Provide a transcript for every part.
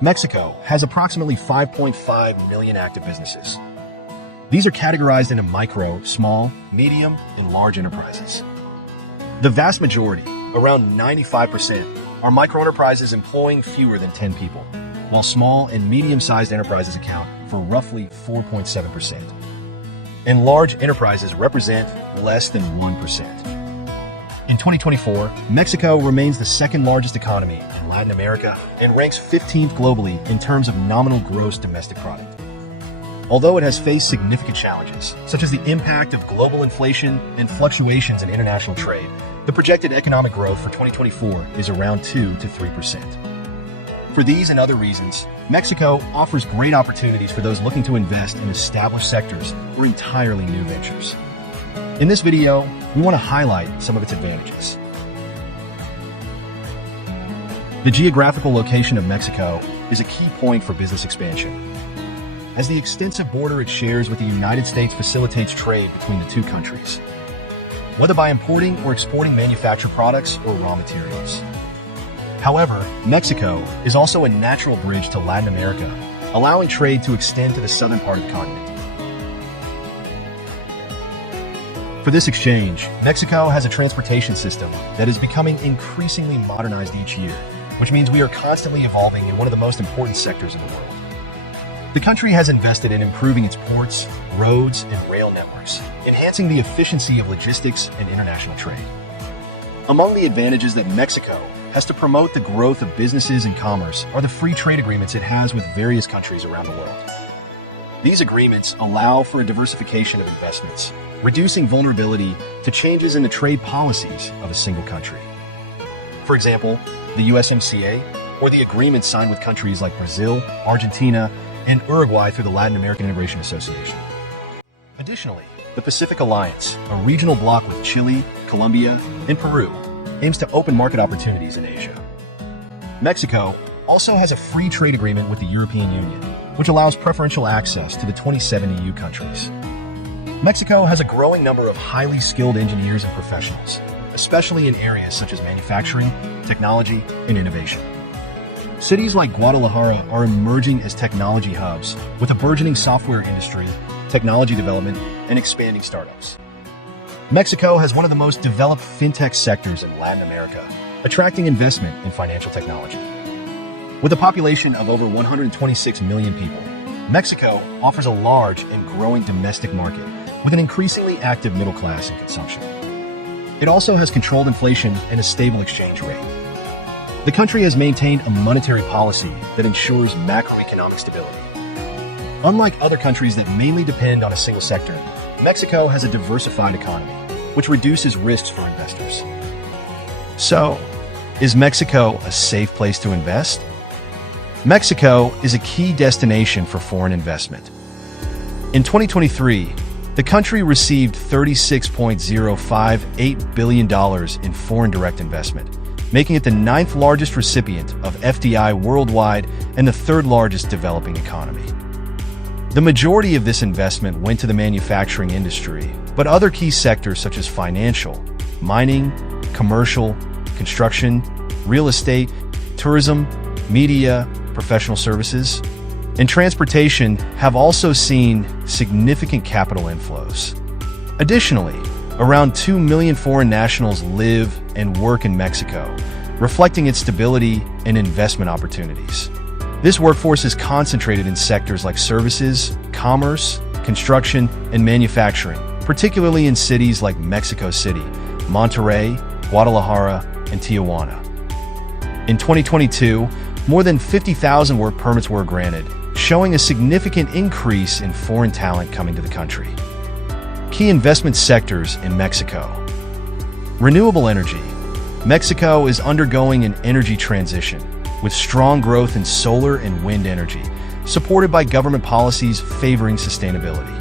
Mexico has approximately 5.5 million active businesses. These are categorized into micro, small, medium, and large enterprises. The vast majority, around 95%, are micro-enterprises employing fewer than 10 people, while small and medium-sized enterprises account for roughly 4.7%. And large enterprises represent less than 1%. In 2024, Mexico remains the second largest economy in Latin America and ranks 15th globally in terms of nominal gross domestic product. Although it has faced significant challenges, such as the impact of global inflation and fluctuations in international trade, the projected economic growth for 2024 is around 2 to 3%. For these and other reasons, Mexico offers great opportunities for those looking to invest in established sectors or entirely new ventures. In this video, we want to highlight some of its advantages. The geographical location of Mexico is a key point for business expansion, as the extensive border it shares with the United States facilitates trade between the two countries, whether by importing or exporting manufactured products or raw materials. However, Mexico is also a natural bridge to Latin America, allowing trade to extend to the southern part of the continent. For this exchange, Mexico has a transportation system that is becoming increasingly modernized each year, which means we are constantly evolving in one of the most important sectors in the world. The country has invested in improving its ports, roads, and rail networks, enhancing the efficiency of logistics and international trade. Among the advantages that Mexico has to promote the growth of businesses and commerce are the free trade agreements it has with various countries around the world. These agreements allow for a diversification of investments, reducing vulnerability to changes in the trade policies of a single country. For example, the USMCA, or the agreements signed with countries like Brazil, Argentina, and Uruguay through the Latin American Integration Association. Additionally, the Pacific Alliance, a regional bloc with Chile, Colombia, and Peru, aims to open market opportunities in Asia. Mexico also has a free trade agreement with the European Union, which allows preferential access to the 27 EU countries. Mexico has a growing number of highly skilled engineers and professionals, especially in areas such as manufacturing, technology, and innovation. Cities like Guadalajara are emerging as technology hubs with a burgeoning software industry, technology development, and expanding startups. Mexico has one of the most developed fintech sectors in Latin America, attracting investment in financial technology. With a population of over 126 million people, Mexico offers a large and growing domestic market with an increasingly active middle class and consumption. It also has controlled inflation and a stable exchange rate. The country has maintained a monetary policy that ensures macroeconomic stability. Unlike other countries that mainly depend on a single sector, Mexico has a diversified economy, which reduces risks for investors. So, is Mexico a safe place to invest? Mexico is a key destination for foreign investment. In 2023, the country received $36.058 billion in foreign direct investment, making it the 9th largest recipient of FDI worldwide and the 3rd largest developing economy. The majority of this investment went to the manufacturing industry, but other key sectors such as financial, mining, commercial, construction, real estate, tourism, media, professional services, and transportation have also seen significant capital inflows. Additionally, around 2 million foreign nationals live and work in Mexico, reflecting its stability and investment opportunities. This workforce is concentrated in sectors like services, commerce, construction, and manufacturing, particularly in cities like Mexico City, Monterrey, Guadalajara, and Tijuana. In 2022, more than 50,000 work permits were granted, showing a significant increase in foreign talent coming to the country. Key investment sectors in Mexico. Renewable energy. Mexico is undergoing an energy transition, with strong growth in solar and wind energy, supported by government policies favoring sustainability.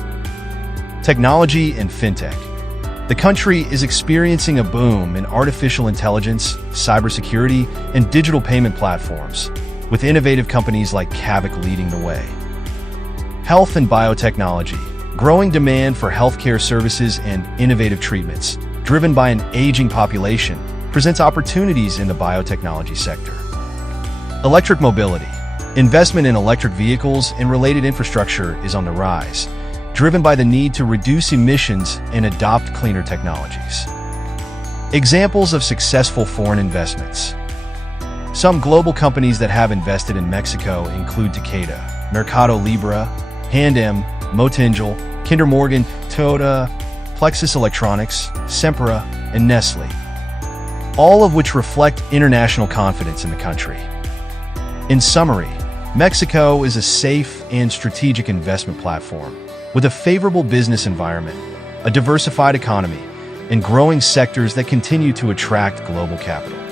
Technology and fintech. The country is experiencing a boom in artificial intelligence, cybersecurity, and digital payment platforms, with innovative companies like Kavik leading the way. Health and biotechnology. Growing demand for healthcare services and innovative treatments, driven by an aging population, presents opportunities in the biotechnology sector. Electric mobility. Investment in electric vehicles and related infrastructure is on the rise, driven by the need to reduce emissions and adopt cleaner technologies. Examples of successful foreign investments. Some global companies that have invested in Mexico include Takeda, Mercado Libre, Hand-M, Motengel, Kinder Morgan, Toyota, Plexus Electronics, Sempra, and Nestle, all of which reflect international confidence in the country. In summary, Mexico is a safe and strategic investment platform with a favorable business environment, a diversified economy, and growing sectors that continue to attract global capital.